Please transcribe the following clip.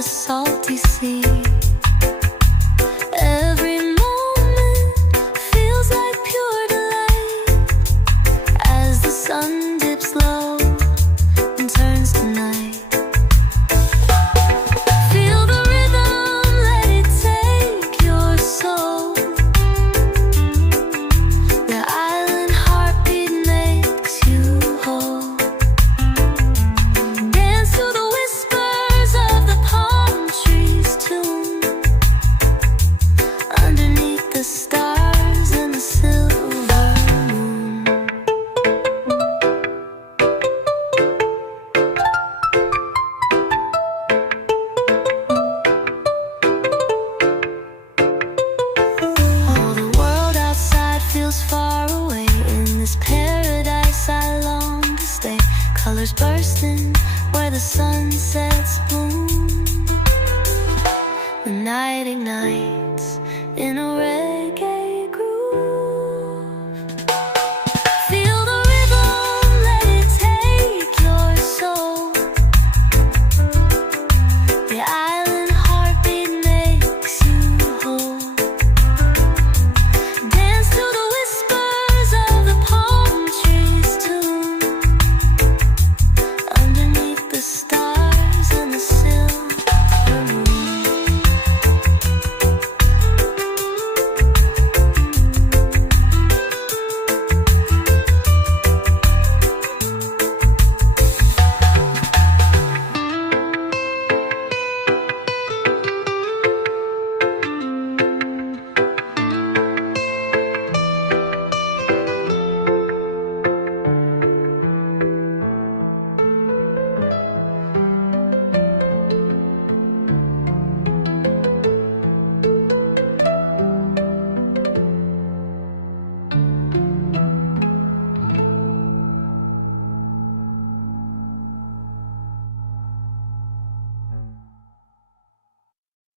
the salty sea. Every moment feels like pure delight as the sun dips low and turns to night. Feel the rhythm, let it take your soul. The island heartbeat makes you whole. Dance to the whispers of the palm trees tune, underneath the stars and the silver moon. All the world outside feels far away. In this paradise I long to stay. Colors bursting where the sunsets bloom. The night ignites in a red